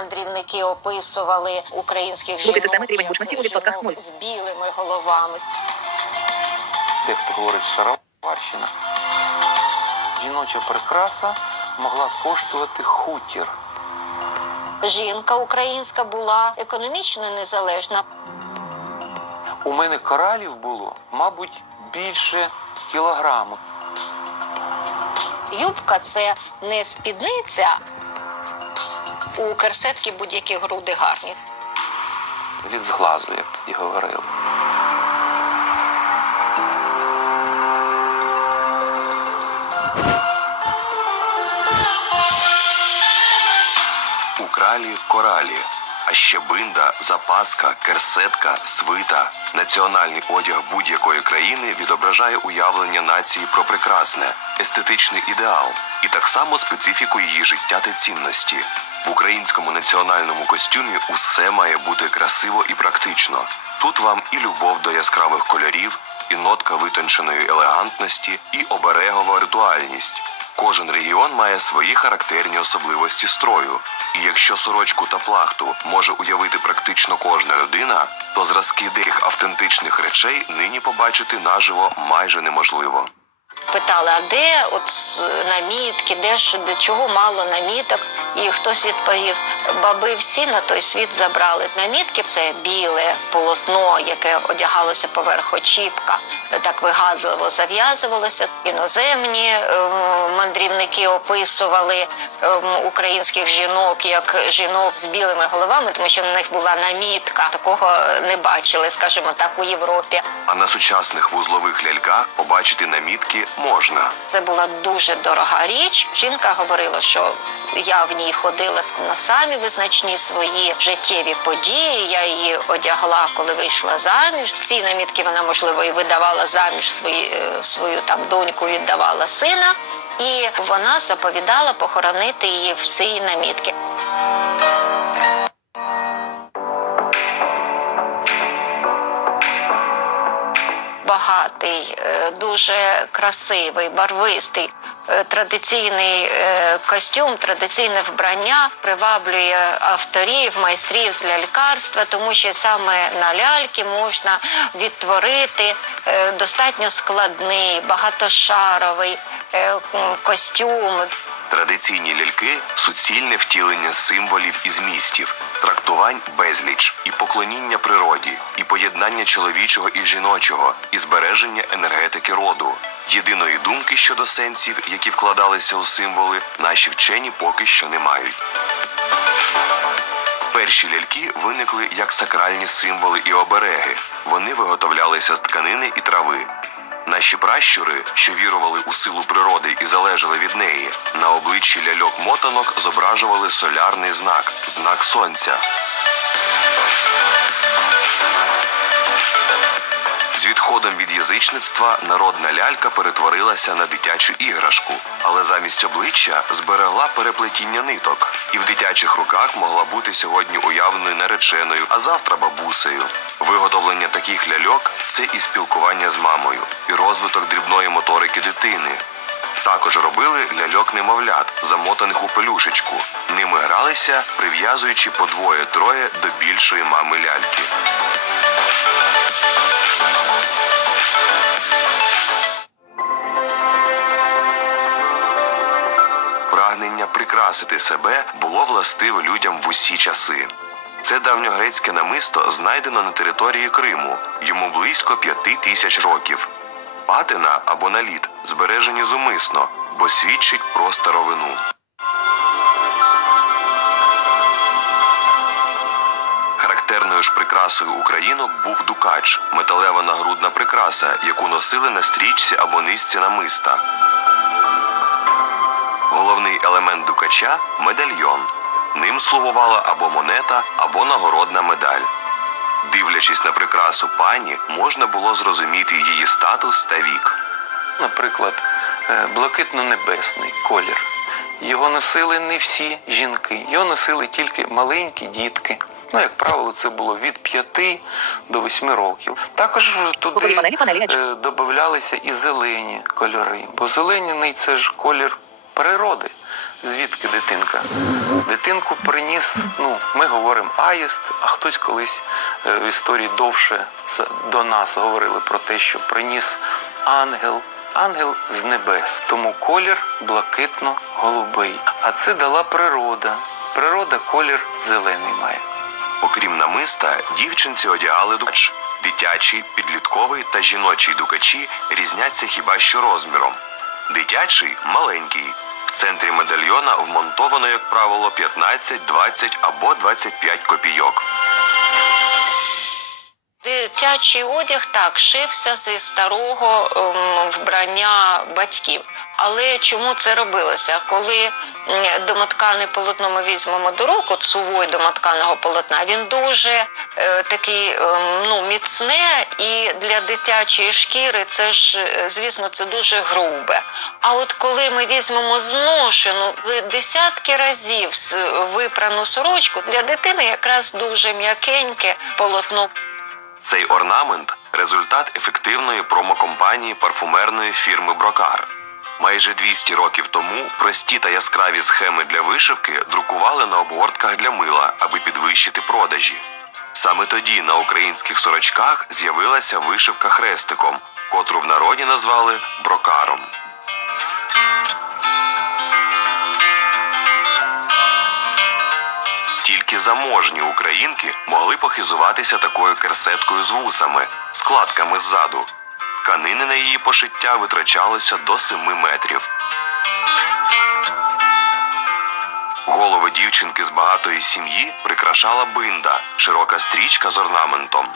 мандрівники описували українських жінок, системи рівень гучності у відсотках з білими головами. Дехто говорить шароварщина. Жіноча прикраса могла коштувати хутір. Жінка українська була економічно незалежна. У мене коралів було, мабуть, більше кілограму. Юбка це не спідниця. У керсетки будь-які груди гарні. Від зглазу, як тоді говорили. У кралі коралі, а ще бинда, запаска, керсетка, свита. Національний одяг будь-якої країни відображає уявлення нації про прекрасне, естетичний ідеал і так само специфіку її життя та цінності. В українському національному костюмі усе має бути красиво і практично. Тут вам і любов до яскравих кольорів, і нотка витонченої елегантності, і оберегова ритуальність. Кожен регіон має свої характерні особливості строю, і якщо сорочку та плахту може уявити практично кожна людина, то зразки деяких автентичних речей нині побачити наживо майже неможливо. Питали, а де от намітки, де ж де чого мало наміток? І хтось відповів: баби всі на той світ забрали. Намітки це біле полотно, яке одягалося поверх очіпка, так вигадливо зав'язувалося. Іноземні ем, мандрівники описували ем, українських жінок як жінок з білими головами, тому що в них була намітка. Такого не бачили, скажімо так, у Європі. А на сучасних вузлових ляльках побачити намітки можна. Це була дуже дорога річ. Жінка говорила, що я в ній ходила на самі визначні свої життєві події. Я її одягла, коли вийшла заміж. Ці намітки вона можливо і видавала заміж свої, е, свою там доньку, віддавала сина, і вона заповідала похоронити її в цій намітки. Багатий, е, дуже красивий, барвистий, е, традиційний е, костюм, традиційне вбрання приваблює авторів, майстрів з лялькарства, тому що саме на ляльки можна відтворити достатньо складний, багатошаровий костюм, Традиційні ляльки суцільне втілення символів і змістів, трактувань безліч, і поклоніння природі, і поєднання чоловічого і жіночого, і збереження енергетики роду. Єдиної думки щодо сенсів, які вкладалися у символи, наші вчені поки що не мають. Перші ляльки виникли як сакральні символи і обереги. Вони виготовлялися з тканини і трави. Наші пращури, що вірували у силу природи і залежали від неї, на обличчі ляльок-мотанок зображували солярний знак знак сонця. З відходом від язичництва народна лялька перетворилася на дитячу іграшку, але замість обличчя зберегла переплетіння ниток, і в дитячих руках могла бути сьогодні уявленою нареченою, а завтра бабусею. Виготовлення таких ляльок це і спілкування з мамою, і розвиток дрібної моторики дитини. Також робили ляльок немовлят, замотаних у пелюшечку. Ними гралися, прив'язуючи по двоє-троє до більшої мами ляльки. Прагнення прикрасити себе було властиве людям в усі часи. Це давньогрецьке намисто знайдено на території Криму, йому близько п'яти тисяч років. Патина або наліт збережені зумисно, бо свідчить про старовину. Характерною ж прикрасою українок був дукач металева нагрудна прикраса, яку носили на стрічці або низці намиста. Головний елемент дукача медальйон. Ним слугувала або монета, або нагородна медаль. Дивлячись на прикрасу пані, можна було зрозуміти її статус та вік. Наприклад, е, блакитно-небесний колір. Його носили не всі жінки, його носили тільки маленькі дітки. Ну, як правило, це було від 5 до 8 років. Також туди е, додавалися і зелені кольори. Бо зелений це ж колір природи. Звідки дитинка? Дитинку приніс, ну, ми говоримо аїст, а хтось колись е, в історії довше до нас говорили про те, що приніс ангел. Ангел з небес, тому колір блакитно-голубий. А це дала природа. Природа колір зелений має. Окрім намиста, дівчинці одягали дукач. Дитячий, підлітковий та жіночий дукачі різняться хіба що розміром. Дитячий маленький. В центрі медальйона вмонтовано, як правило, 15, 20 або 25 копійок. Дитячий одяг так шився зі старого ем, вбрання батьків. Але чому це робилося? Коли домоткане полотно ми візьмемо до рук, от сувой домотканого полотна, він дуже е, такий ем, ну, міцне, і для дитячої шкіри це ж, е, звісно, це дуже грубе. А от коли ми візьмемо зношену десятки разів випрану сорочку, для дитини якраз дуже м'якеньке полотно Цей орнамент результат ефективної промокомпанії парфумерної фірми Брокар. Майже 200 років тому прості та яскраві схеми для вишивки друкували на обгортках для мила, аби підвищити продажі. Саме тоді на українських сорочках з'явилася вишивка хрестиком, котру в народі назвали брокаром. Тільки заможні українки могли похизуватися такою керсеткою з вусами, складками ззаду. Тканини на її пошиття витрачалося до 7 метрів. Голови дівчинки з багатої сім'ї прикрашала бинда, широка стрічка з орнаментом.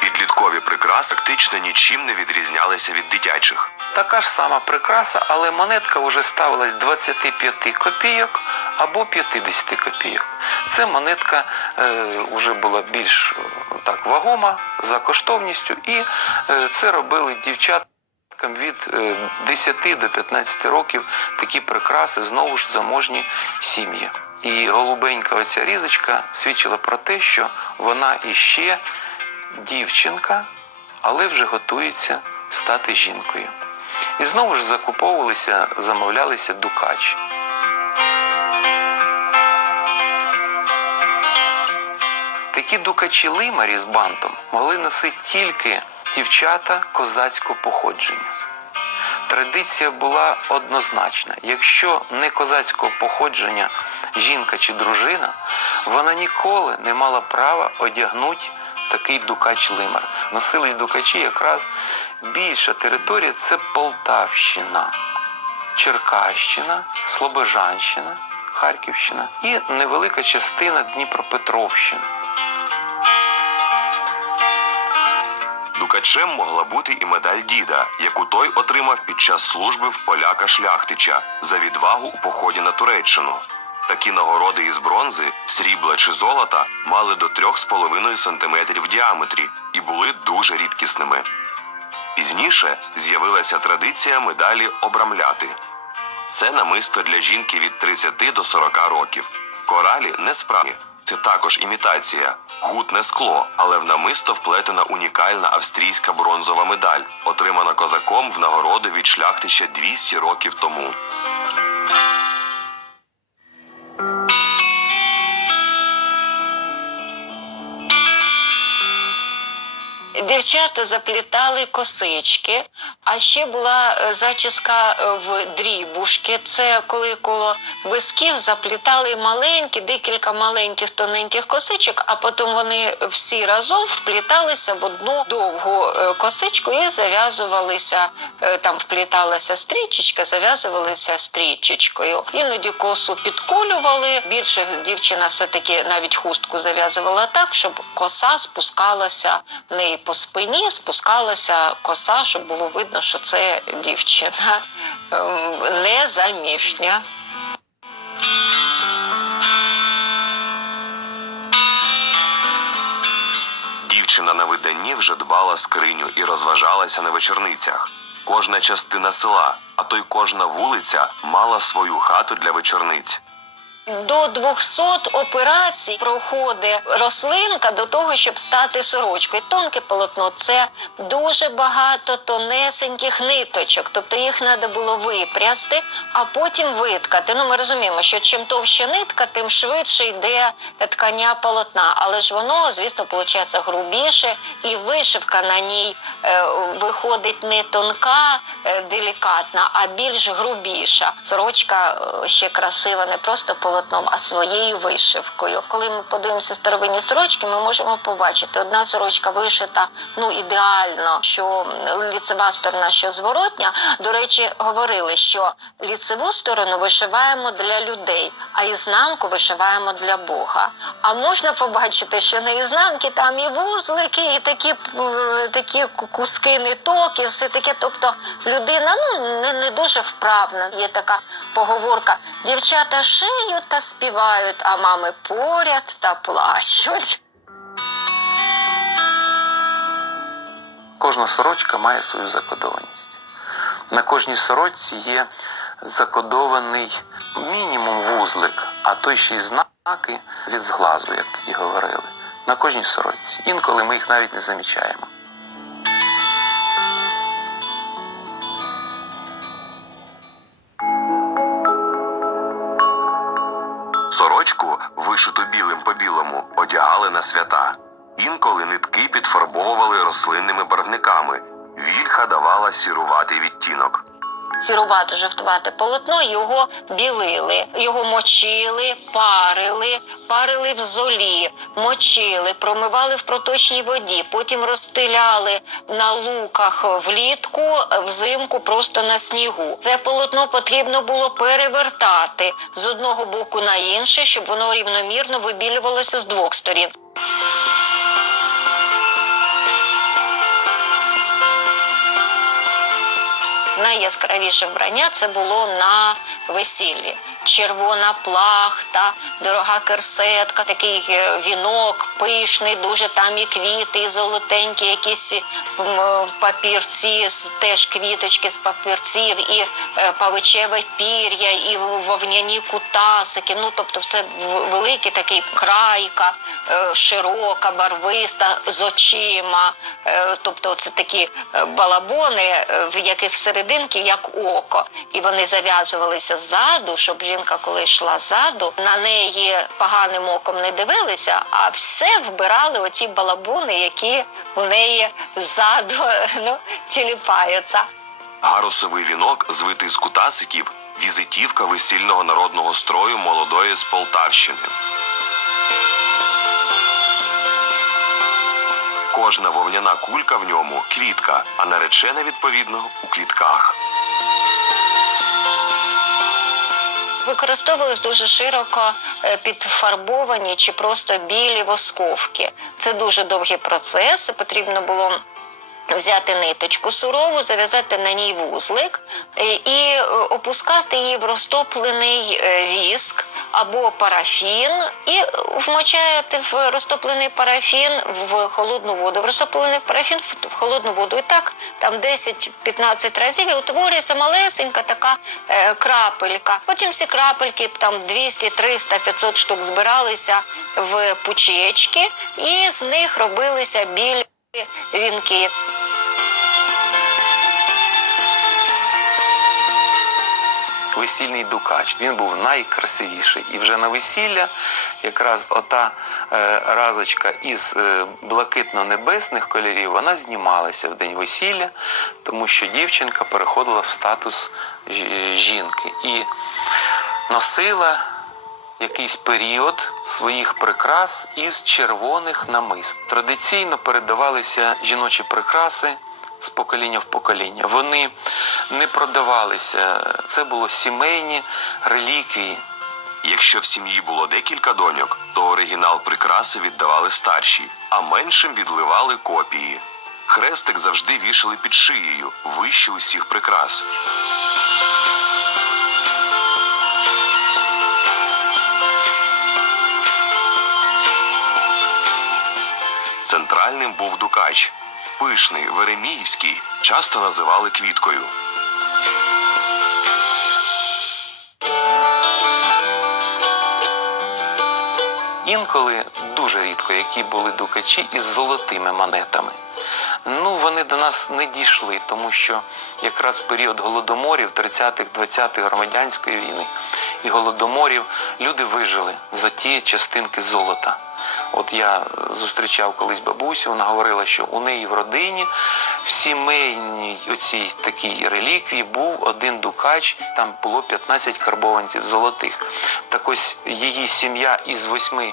Підліткові прикраси фактично нічим не відрізнялися від дитячих. Така ж сама прикраса, але монетка вже ставилась 25 копійок або 50 копійок. Це монетка е, вже була більш е, так вагома за коштовністю, і е, це робили дівчаткам від е, 10 до 15 років такі прикраси знову ж заможні сім'ї. І голубенька оця різочка свідчила про те, що вона іще дівчинка, але вже готується стати жінкою. І знову ж закуповувалися, замовлялися дукачі. Такі дукачі лимарі з бантом могли носити тільки дівчата козацького походження. Традиція була однозначна. Якщо не козацького походження жінка чи дружина, вона ніколи не мала права одягнути такий дукач лимар. Носились дукачі якраз більша територія це Полтавщина, Черкащина, Слобожанщина, Харківщина і невелика частина Дніпропетровщини. Дукачем могла бути і медаль діда, яку той отримав під час служби в поляка Шляхтича за відвагу у поході на Туреччину. Такі нагороди із бронзи, срібла чи золота мали до 3,5 см в діаметрі і були дуже рідкісними. Пізніше з'явилася традиція медалі обрамляти. Це намисто для жінки від 30 до 40 років. Коралі не справні. Це також імітація, гутне скло, але в намисто вплетена унікальна австрійська бронзова медаль, отримана козаком в нагороду від шляхтища 200 років тому. Дівчата заплітали косички, а ще була е, зачіска е, в дрібушки. Це коли коло висків заплітали маленькі, декілька маленьких тоненьких косичок, а потім вони всі разом впліталися в одну довгу е, косичку і зав'язувалися. Там впліталася стрічечка, зав'язувалися стрічечкою. Іноді косу підколювали. Більше дівчина все таки навіть хустку зав'язувала так, щоб коса спускалася в неї по спині, спускалася коса, щоб було видно, що це дівчина ем, незаміжня. Дівчина на виданні вже дбала скриню і розважалася на вечорницях. Кожна частина села, а то й кожна вулиця мала свою хату для вечорниць. До 200 операцій проходить рослинка до того, щоб стати сорочкою. Тонке полотно це дуже багато тонесеньких ниточок, тобто їх треба було випрясти, а потім виткати. Ну ми розуміємо, що чим товща нитка, тим швидше йде ткання полотна. Але ж воно, звісно, виходить грубіше, і вишивка на ній е, виходить не тонка, е, делікатна, а більш грубіша. Сорочка е, ще красива не просто полотном, а своєю вишивкою. Коли ми подивимося старовинні сорочки, ми можемо побачити одна сорочка вишита ну ідеально, що ліцева сторона, що зворотня. До речі, говорили, що ліцеву сторону вишиваємо для людей, а ізнанку вишиваємо для Бога. А можна побачити, що на ізнанки там і вузлики, і такі, е, такі куски ниток, і все таке. Тобто людина ну не, не дуже вправна. Є така поговорка: дівчата шиють та співають, а мами поряд та плачуть. Кожна сорочка має свою закодованість. На кожній сорочці є закодований мінімум вузлик, а то ще й знаки від зглазу, як тоді говорили. На кожній сорочці. Інколи ми їх навіть не замічаємо. Сорочку, вишиту білим по білому, одягали на свята. Інколи нитки підфарбовували рослинними барвниками. Вільха давала сіруватий відтінок. Сірувато жовтувате полотно, його білили, його мочили, парили, парили в золі, мочили, промивали в проточній воді, потім розстеляли на луках влітку, взимку просто на снігу. Це полотно потрібно було перевертати з одного боку на інший, щоб воно рівномірно вибілювалося з двох сторін. Найяскравіше вбрання це було на весіллі. Червона плахта, дорога керсетка, такий е, вінок пишний, дуже там і квіти, і золотенькі якісь папірці, теж квіточки з папірців, і е, павичеве пір'я, і вовняні кутасики. Ну тобто, все великий такий крайка, е, широка, барвиста з очима. Тобто, це такі балабони, в яких серединки як око, і вони зав'язувалися ззаду, щоб жінка, коли йшла ззаду, на неї поганим оком не дивилися, а все вбирали оці балабони, які у неї ззаду ну, тіліпаються. Гарусовий вінок, звитий з кутасиків, візитівка весільного народного строю молодої з Полтавщини. Кожна вовняна кулька в ньому квітка, а наречена відповідно у квітках. Використовувались дуже широко е, підфарбовані чи просто білі восковки. Це дуже довгий процес. Потрібно було взяти ниточку сурову, зав'язати на ній вузлик е, і е, опускати її в розтоплений е, віск або парафін, і вмочаєте в розтоплений парафін в холодну воду. В розтоплений парафін в- холодну воду. І так там 10-15 разів і утворюється малесенька така крапелька. Потім ці крапельки, там 200, 300, 500 штук збиралися в пучечки, і з них робилися білі вінки. Весільний дукач. Він був найкрасивіший. І вже на весілля якраз ота е, разочка із е, блакитно-небесних кольорів вона знімалася в день весілля, тому що дівчинка переходила в статус жінки і носила якийсь період своїх прикрас із червоних намист. Традиційно передавалися жіночі прикраси з покоління в покоління. Вони не продавалися. Це було сімейні реліквії. Якщо в сім'ї було декілька доньок, то оригінал прикраси віддавали старшій, а меншим відливали копії. Хрестик завжди вішали під шиєю, вище усіх прикрас. Центральним був дукач. Пишний, Вереміївський часто називали квіткою. інколи дуже рідко, які були дукачі із золотими монетами. Ну, вони до нас не дійшли, тому що якраз період голодоморів, 30-х, 20-х громадянської війни і голодоморів люди вижили за ті частинки золота. От я е, зустрічав колись бабусю, вона говорила, що у неї в родині в сімейній оцій такій реліквії був один дукач, там було 15 карбованців золотих. Так ось її сім'я із восьми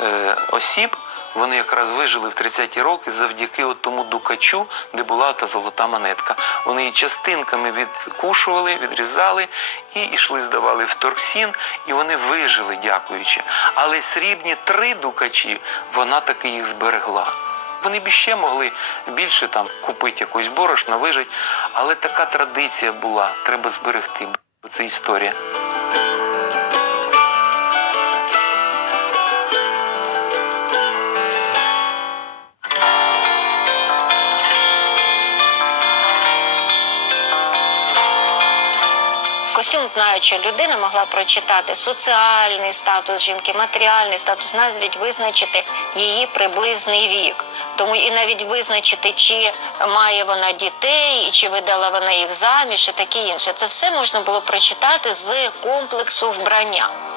е, осіб. Вони якраз вижили в 30-ті роки завдяки тому дукачу, де була та золота монетка. Вони її частинками відкушували, відрізали і йшли, здавали в торксін, і вони вижили, дякуючи. Але срібні три дукачі вона таки їх зберегла. Вони б ще могли більше там купити якось борошна, вижити, але така традиція була, треба зберегти. бо Це історія. Костюм, знаючи людина, могла прочитати соціальний статус жінки, матеріальний статус, навіть визначити її приблизний вік. Тому і навіть визначити, чи має вона дітей, і чи видала вона їх заміж, і таке інше. Це все можна було прочитати з комплексу вбрання.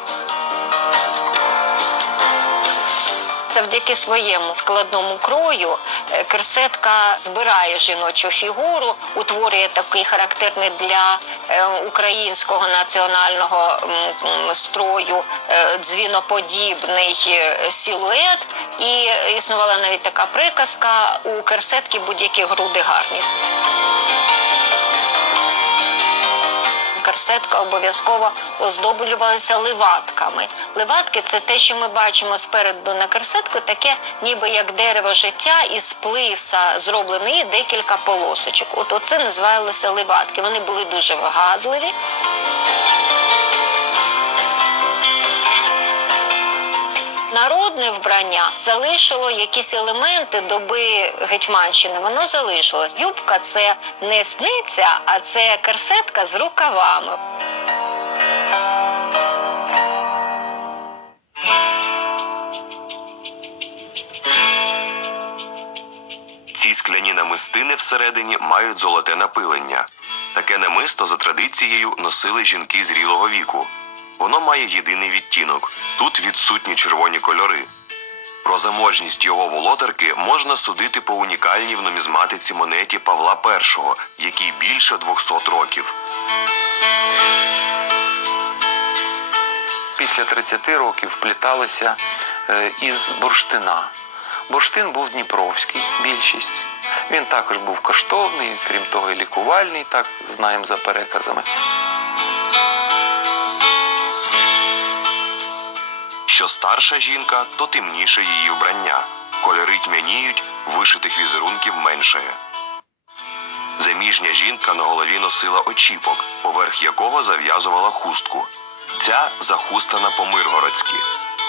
Завдяки своєму складному крою е, керсетка збирає жіночу фігуру, утворює такий характерний для е, українського національного строю е, дзвіноподібний силует. І існувала навіть така приказка: у керсетки будь-які груди гарні. Корсетка обов'язково оздоблювалася ливатками. Ливатки це те, що ми бачимо спереду на керсетку, таке ніби як дерево життя із плиса зроблений декілька полосочок. От оце називалося ливатки. Вони були дуже вигадливі. Народне вбрання залишило якісь елементи доби Гетьманщини. Воно залишилось. Юбка це не спниця, а це керсетка з рукавами. Ці скляні намистини всередині мають золоте напилення. Таке намисто за традицією носили жінки зрілого віку. Воно має єдиний відтінок. Тут відсутні червоні кольори. Про заможність його володарки можна судити по унікальній в нумізматиці монеті Павла І, якій більше 200 років. після 30 років впліталися е, із бурштина. Бурштин був Дніпровський, більшість. Він також був коштовний, крім того, і лікувальний, так знаємо за переказами. Що старша жінка, то темніше її вбрання. Кольори тьмяніють, вишитих візерунків меншає. Заміжня жінка на голові носила очіпок, поверх якого зав'язувала хустку. Ця захустана по-миргородськи.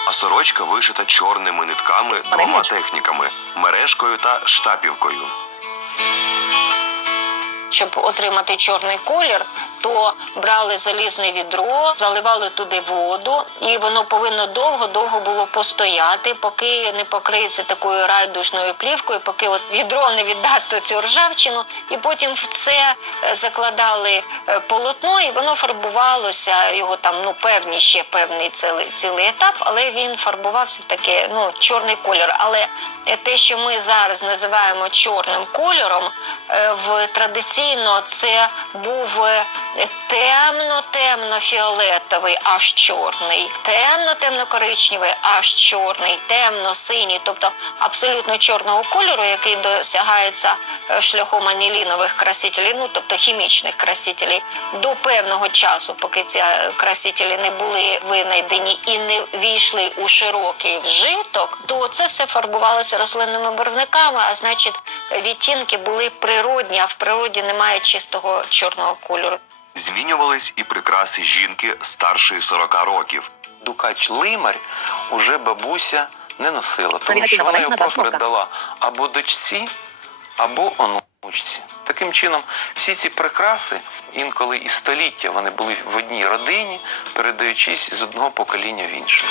А сорочка вишита чорними нитками двома техніками мережкою та штапівкою. Щоб отримати чорний колір, то брали залізне відро, заливали туди воду, і воно повинно довго-довго було постояти, поки не покриється такою райдужною плівкою, поки от відро не віддасть цю ржавчину, і потім в це е, закладали е, полотно, і воно фарбувалося. Його там ну певні ще певний цілий, цілий етап, але він фарбувався в таке ну чорний колір. Але те, що ми зараз називаємо чорним кольором, е, в традиційно це був е, темно-темно-фіолетовий, аж чорний, темно-темно-коричневий, аж чорний, темно-синій, тобто абсолютно чорного кольору, який досягається е, шляхом анілінових красителів, ну тобто хімічних красителів, до певного часу, поки ці е, красителі не були винайдені і не війшли у широкий вжиток, то це все фарбувалося рослинними барвниками, а значить відтінки були природні, а в природі немає немає чистого чорного кольору. Змінювались і прикраси жінки старшої 40 років. Дукач лимар уже бабуся не носила, тому що вона його передала або дочці, або онучці. Таким чином, всі ці прикраси, інколи і століття, вони були в одній родині, передаючись з одного покоління в інше.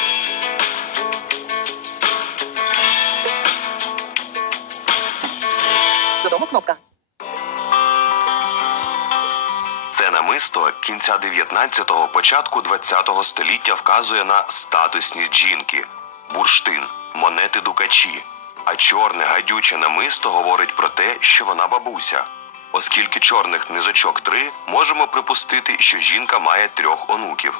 Додому кнопка. Це кінця 19-го, початку 20-го століття вказує на статусність жінки, бурштин, монети дукачі. А чорне гадюче намисто говорить про те, що вона бабуся. Оскільки чорних низочок три, можемо припустити, що жінка має трьох онуків.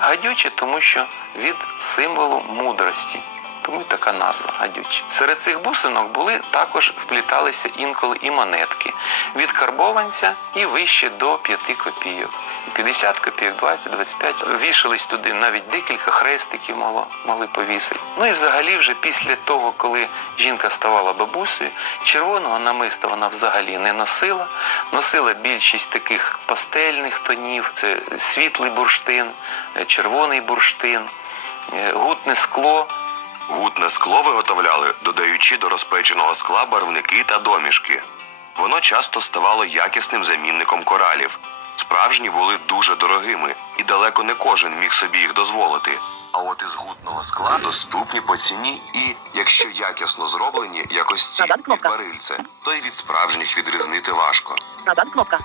Гадюче, тому що від символу мудрості. Тому й така назва гадюче. Серед цих бусинок були також впліталися інколи і монетки від карбованця і вище до 5 копійок. 50 копійок, 20, 25. Вішались туди навіть декілька хрестиків мало, могли повісити. Ну і взагалі, вже після того, коли жінка ставала бабусею, червоного намиста вона взагалі не носила. Носила більшість таких пастельних тонів: це світлий бурштин, е, червоний бурштин, е, гутне скло. Гутне скло виготовляли, додаючи до розпеченого скла барвники та домішки. Воно часто ставало якісним замінником коралів. Справжні були дуже дорогими, і далеко не кожен міг собі їх дозволити. А от із гутного скла доступні по ціні і, якщо якісно зроблені, як ось ці Назад кнопка. барильце, то й від справжніх відрізнити важко. Назад кнопка.